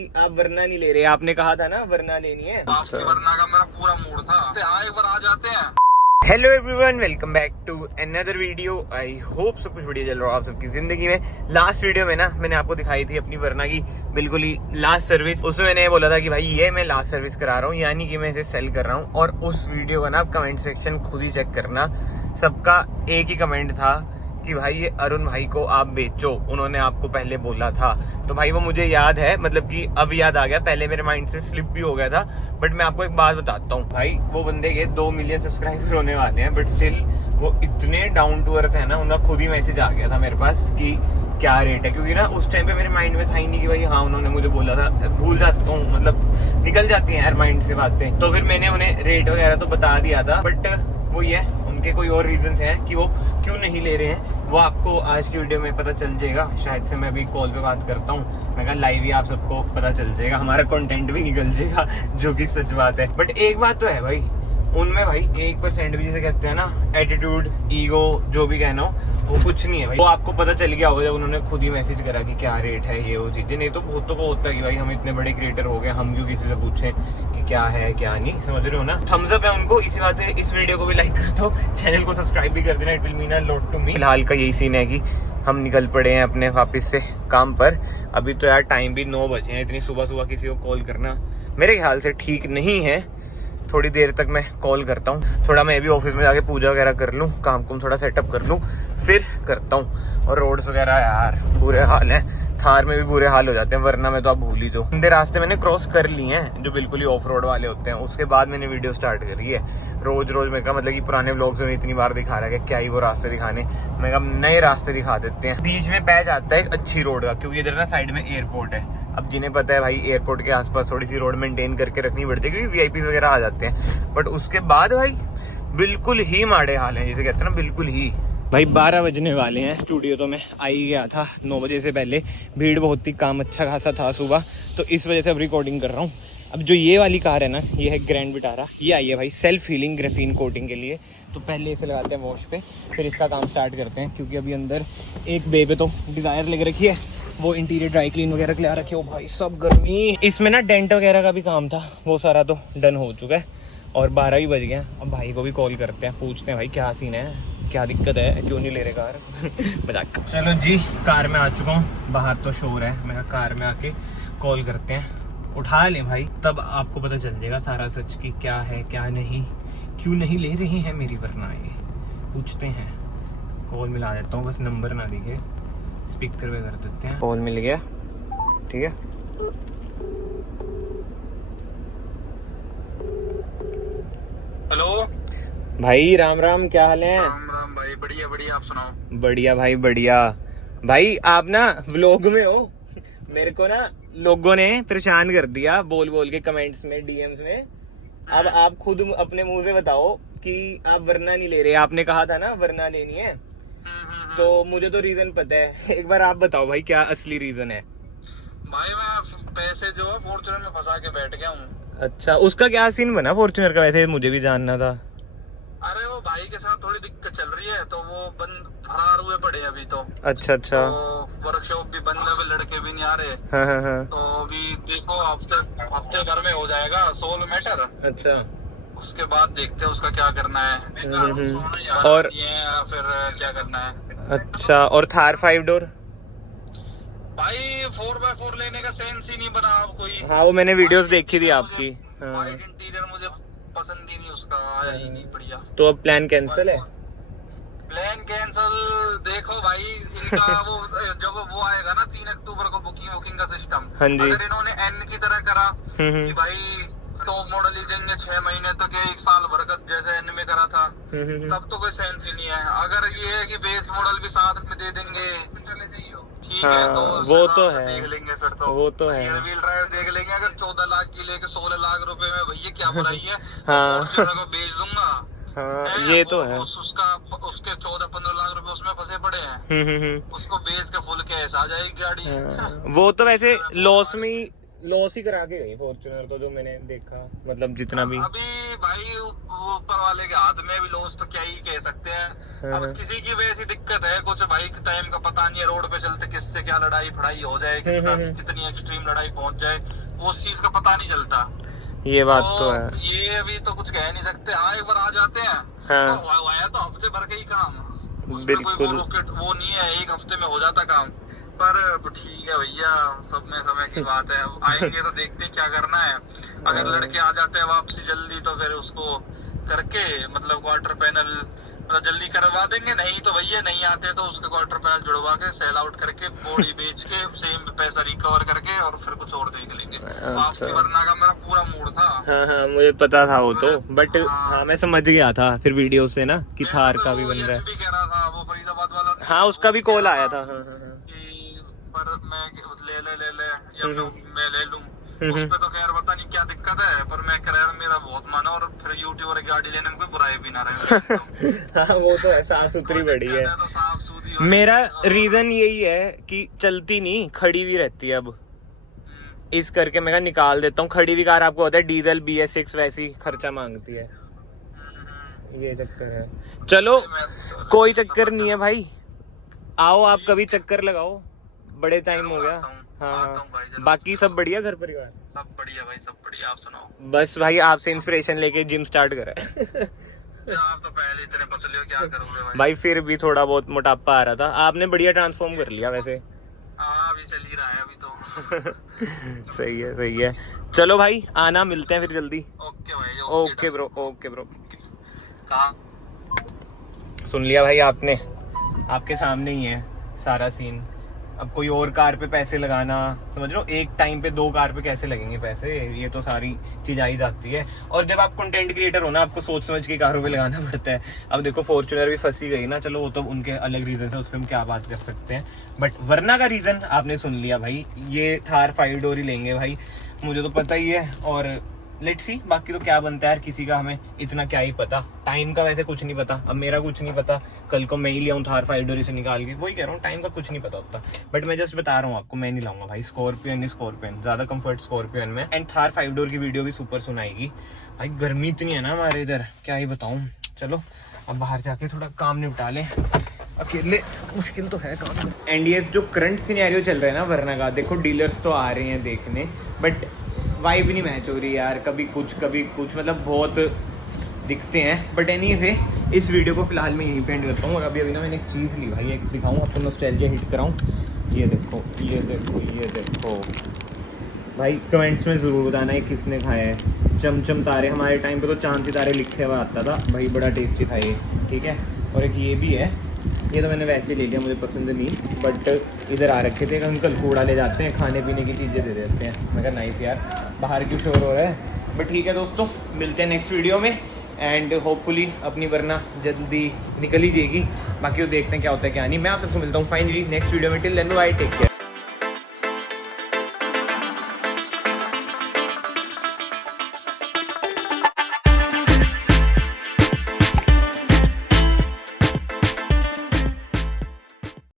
आप वरना नहीं ले रहे, आपने कहा था ना वरना लेनी है। आपकी वरना का मेरा पूरा मूड था। हाँ, एक बार आ जाते हैं। Hello everyone, welcome back to another video. I hope सब कुछ बढ़िया चल रहा हो आप सबकी जिंदगी में। लास्ट वीडियो में ना मैंने आपको दिखाई थी अपनी वरना की बिल्कुल ही लास्ट सर्विस। उसमें मैंने बोला था कि भाई ये मैं लास्ट सर्विस करा रहा हूँ, यानी कि मैं इसे सेल कर रहा हूँ। और उस वीडियो का ना आप कमेंट सेक्शन खुद ही चेक करना, सबका एक ही कमेंट था कि भाई ये अरुण भाई को आप बेचो, उन्होंने आपको पहले बोला था। तो भाई वो मुझे याद है, मतलब कि अब याद आ गया, पहले मेरे माइंड से स्लिप भी हो गया था। बट मैं आपको एक बात बताता हूँ भाई, वो बंदे के 2 मिलियन सब्सक्राइबर होने वाले हैं, बट स्टिल वो इतने डाउन टू अर्थ है ना, उनका खुद ही मैसेज आ गया था मेरे पास कि क्या रेट है। क्योंकि ना उस टाइम पे मेरे माइंड में था ही नहीं कि भाई हाँ उन्होंने मुझे बोला था। भूल जाता हूँ, मतलब निकल जाती हैं यार माइंड से बातें। तो फिर मैंने उन्हें रेट वगैरह तो बता दिया था, बट वो ये उनके कोई और रीजंस हैं कि वो क्यों नहीं ले रहे हैं, वो आपको आज की वीडियो में पता चल जाएगा। शायद से मैं अभी कॉल पे बात करता हूँ, मैं कहा लाइव ही आप सबको पता चल जाएगा, हमारा कंटेंट भी निकल जाएगा, जो कि सच बात है। बट एक बात तो है भाई, उनमें भाई 1% भी, जैसे कहते हैं ना, एटीट्यूड, ईगो, जो भी कहना हो, वो कुछ नहीं है भाई। वो आपको पता चल गया होगा जब उन्होंने खुद ही मैसेज करा कि क्या रेट है, ये वो चीजें। नहीं तो बहुतों को होता है कि भाई हम इतने बड़े क्रिएटर हो गए, हम क्यों किसी से पूछें कि क्या है क्या नहीं, समझ रहे हो ना। थम्स अप है उनको इसी बात पे। इस वीडियो को भी लाइक कर दो, चैनल को सब्सक्राइब भी कर देना, it will mean a lot to me. फिलहाल का यही सीन है कि हम निकल पड़े हैं अपने वापस से काम पर। अभी तो यार टाइम भी 9 बजे हैं, इतनी सुबह सुबह किसी को कॉल करना मेरे ख्याल से ठीक नहीं है। थोड़ी देर तक मैं कॉल करता हूँ, थोड़ा मैं भी ऑफिस में जाके पूजा वगैरह कर लूँ, काम कुम थोड़ा सेटअप कर लूँ, फिर करता हूँ। और रोड्स वगैरह यार बुरे हाल है, थार में भी बुरे हाल हो जाते हैं, वरना मैं तो आप भूल ही दो। अंधे रास्ते मैंने क्रॉस कर लिए हैं जो बिल्कुल ही ऑफ रोड वाले होते हैं, उसके बाद मैंने वीडियो स्टार्ट करी है। रोज रोज मैं कहा, मतलब कि पुराने व्लॉग्स में इतनी बार दिखा रहा है कि क्या ही वो रास्ते दिखाने, मैं कहा नए रास्ते दिखा देते हैं। बीच में पैच आता है एक अच्छी रोड का, क्योंकि इधर ना साइड में एयरपोर्ट है। अब जिन्हें पता है भाई एयरपोर्ट के आसपास थोड़ी सी रोड मेंटेन करके रखनी पड़ती है, क्योंकि वीआईपी वगैरह आ जाते हैं। बट उसके बाद भाई बिल्कुल ही माड़े हाल हैं, जैसे कहते हैं ना, बिल्कुल ही। भाई 12 बजने वाले हैं, स्टूडियो तो मैं आ ही गया था 9 बजे से पहले। भीड़ बहुत थी, काम अच्छा खासा था सुबह, तो इस वजह से अब रिकॉर्डिंग कर रहा हूँ। अब जो ये वाली कार है ना, ये है ग्रैंड विटारा, ये आई है भाई सेल्फ हीलिंग ग्राफीन कोटिंग के लिए। तो पहले इसे लगाते हैं वॉश पे, फिर इसका काम स्टार्ट करते हैं। क्योंकि अभी अंदर एक बेबे तो डिज़ायर लग रखी है, वो इंटीरियर ड्राई क्लीन वगैरह के लिए आ रखी है। ओ भाई सब गर्मी। इसमें ना डेंट वगैरह का भी काम था, वो सारा तो डन हो चुका है। और 12 भी बज गया। अब भाई को भी कॉल करते हैं, पूछते हैं भाई क्या सीन है, क्या दिक्कत है, क्यों नहीं ले रहे कार। मजाक। चलो जी, कार में आ चुका हूँ, बाहर तो शोर है, मैं कार में आके कॉल करते हैं, उठा लें भाई, तब आपको पता चल जाएगा सारा सच कि क्या है क्या नहीं, क्यों नहीं ले रहे हैं मेरी वरना। ये पूछते हैं, कॉल मिला देता हूँ, बस नंबर ना दिखे, स्पीकर पे कर देते हैं। कॉल मिल गया, ठीक है। हेलो भाई राम राम, क्या हाल है? राम राम भाई, बढ़िया बढ़िया, आप सुनाओ। बढ़िया भाई बढ़िया। भाई आप ना व्लॉग में हो, मेरे को ना लोगों ने परेशान कर दिया बोल बोल के कमेंट्स में, डीएम्स में। अब आप खुद अपने मुंह से बताओ कि आप वरना नहीं ले रहे, आपने कहा था ना वरना लेनी है। तो मुझे तो रीजन पता है, एक बार आप बताओ भाई क्या असली रीजन है। भाई मैं पैसे जो है फॉर्च्यूनर में फंसा के बैठ गया हूँ। अच्छा, उसका क्या सीन बना फॉर्च्यूनर का, वैसे मुझे भी जानना था। अरे वो भाई के साथ थोड़ी दिक्कत चल रही है, तो वो बंद फरार हुए पड़े अभी तो। अच्छा अच्छा। तो वर्कशॉप भी बंद है, लड़के भी नहीं आ रहे। हाँ हाँ हाँ। तो अभी देखो हफ्ते भर में हो जाएगा सोल्व मैटर। अच्छा। उसके बाद देखते हैं उसका क्या करना है। और ये फिर क्या करना है। अच्छा, और थार 5 डोर? भाई 4x4 लेने का सेंस ही नहीं बना अब कोई। हाँ वो मैंने वीडियोस देखी थी आपकी। हाँ। वाइट इंटीरियर मुझे पसंद ही नहीं, उसका आया ही नहीं बढ़िया। तो अब प्लान कैंसिल है? Plan cancel. देखो भाई इनका वो जब वो आएगा ना 3 अक्टूबर को बुकिंग का सिस्टम। हाँ जी। अगर इन्होंने एन की तरह करा कि भाई टॉप मॉडल ही देंगे 6 महीने तक या 1 साल भर का, जैसे एन में करा था, तब तो कोई सेंस ही नहीं है। अगर ये है कि बेस मॉडल भी साथ में दे देंगे, ठीक है, तो वो तो है, देख लेंगे फिर तो। वो तो है। रियर व्हील ड्राइव देख लेंगे। अगर 14 लाख की लेके 16 लाख रुपए में भैया क्या बुराई है। हाँ। को बेच दूंगा। हाँ ये तो है। उसके 14-15 लाख रुपए उसमें फंसे पड़े हैं। उसको बेच के फुल कैश आ जाएगी गाड़ी। वो तो वैसे लॉस में ही लॉस ही करा के गई फॉर्च्यूनर तो, जो मैंने देखा, मतलब जितना भी। अभी भाई वो ऊपर वाले के हाथ में, भी लॉस तो क्या ही कह सकते हैं। हाँ। अब किसी की वैसी दिक्कत है, कुछ भाई टाइम का पता नहीं है, रोड पे चलते किससे क्या लड़ाई फड़ाई हो जाए, किसका कितनी एक्सट्रीम लड़ाई पहुंच जाए, वो उस चीज का पता नहीं चलता। ये बात तो है। ये अभी तो कुछ कह नहीं सकते। हाँ, एक बार आ जाते हैं हाँ। तो आया तो हफ्ते भर का ही काम, उसमें बिल्कुल। कोई वो नहीं है, एक हफ्ते में हो जाता काम। पर ठीक है भैया, सब में समय की बात है। अब आएंगे तो देखते हैं क्या करना है। अगर लड़के आ जाते हैं वापसी जल्दी तो फिर उसको करके, मतलब क्वार्टर पैनल मतलब जल्दी करवा देंगे। नहीं तो भैया नहीं आते तो उसके क्वार्टर पैनल जुड़वा के सेल आउट करके बॉडी बेच के सेम पैसा रिकवर करके और फिर कुछ और देख लेंगे। वापसी वरना का मेरा पूरा मूड था। हाँ हाँ, मुझे पता था वो तो, बट हाँ मैं समझ गया था फिर वीडियो से ना कि थार का भी बन रहा है। कह रहा था वो फरीदाबाद वाला, हाँ उसका भी कॉल आया था। हाँ हाँ। पर मैं ले या मैं ले लूं, उस पे तो खैर पता नहीं क्या दिक्कत है, पर मैं कह रहा मेरा बहुत मन है, और फिर यूट्यूब और गाड़ी लेने में कोई बुराई भी ना रहे। हाँ वो तो है, साफ सुथरी बड़ी है। तो साफ सुथरी। मेरा रीजन यही है कि चलती नहीं, खड़ी भी रहती है अब, इस करके मैं निकाल देता हूँ। खड़ी हुई कार आपको होता है डीजल BS6 वैसी खर्चा मांगती है, ये चक्कर है। चलो कोई चक्कर नहीं है भाई, आओ आप कभी चक्कर लगाओ, बड़े टाइम हो गया। हाँ, बाकी सब बढ़िया, घर परिवार सब बढ़िया भाई, सब बढ़िया। आप सुनाओ। बस भाई आपसे इंस्पिरेशन लेके जिम स्टार्ट करा है। आप तो पहले इतने पतले हो, क्या करोगे भाई फिर भी थोड़ा बहुत मोटापा आ रहा था, आपने बढ़िया ट्रांसफॉर्म कर लिया वैसे। अभी चल ही रहा है अभी तो। सही है सही है। चलो भाई आना, मिलते हैं फिर जल्दी। ओके भाई। Okay bro, okay bro. कहाँ? सुन लिया भाई आपने, आपके सामने ही है सारा सीन। अब कोई और कार पे पैसे लगाना, समझ लो एक टाइम पे 2 कार पे कैसे लगेंगे पैसे, ये तो सारी चीज आई जाती है। और जब आप कंटेंट क्रिएटर हो ना, आपको सोच समझ के कारों पे लगाना पड़ता है। अब देखो फॉर्च्यूनर भी फंसी गई ना, चलो वो तो उनके अलग रीजन है, उस पर हम क्या बात कर सकते हैं, बट वरना का रीजन आपने सुन लिया भाई। ये थार 5 डोर ही लेंगे भाई, मुझे तो पता ही है। और लेट्स सी बाकी तो क्या बनता है यार, किसी का हमें इतना क्या ही पता, टाइम का वैसे कुछ नहीं पता। अब मेरा कुछ नहीं पता, कल को मैं ही ले आऊँ थार 5 डोर से निकाल के, वही कह रहा हूँ, टाइम का कुछ नहीं पता होता। बट मैं जस्ट बता रहा हूँ आपको, मैं नहीं लाऊंगा भाई स्कॉर्पियन, ज्यादा कंफर्ट स्कॉर्पियन में। एंड थार 5 डोर की वीडियो भी सुपर सुनाएगी भाई। गर्मी इतनी है ना हमारे इधर, क्या ही बताऊँ। चलो अब बाहर जाके थोड़ा काम निपटा ले, अकेले मुश्किल तो है काम। एंड जो करंट सिनेरियो चल रहा है ना वरना का, देखो डीलर्स तो आ रहे हैं देखने, बट वाइब नहीं मैच हो रही यार, कभी कुछ मतलब बहुत दिखते हैं। बट एनीवे इस वीडियो को फिलहाल मैं यहीं पे एंड करता हूँ। और अभी ना मैंने एक चीज़ ली भाई, एक दिखाऊँ आपको, नॉस्टैल्जिया हिट कराऊँ। ये देखो भाई, कमेंट्स में ज़रूर बताना है किसने खाया है। चमचम तारे, हमारे टाइम पे तो चांद सितारे लिखे हुआ आता था भाई, बड़ा टेस्टी था ये, ठीक है। और एक ये भी है, ये तो मैंने वैसे ले लिया, मुझे पसंद नहीं, बट इधर आ रखे थे एक अंकल, कूड़ा ले जाते हैं, खाने पीने की चीज़ें दे देते हैं। मैं कहा नाइस यार, बाहर क्यों शोर हो रहा है। बट ठीक है दोस्तों, मिलते हैं नेक्स्ट वीडियो में, एंड होपफुली अपनी वरना जल्दी निकल ही जाएगी। बाकी वो देखते हैं क्या होता है क्या नहीं। मैं आप सबसे मिलता हूँ फाइनली नेक्स्ट वीडियो में। Till then bye, take care.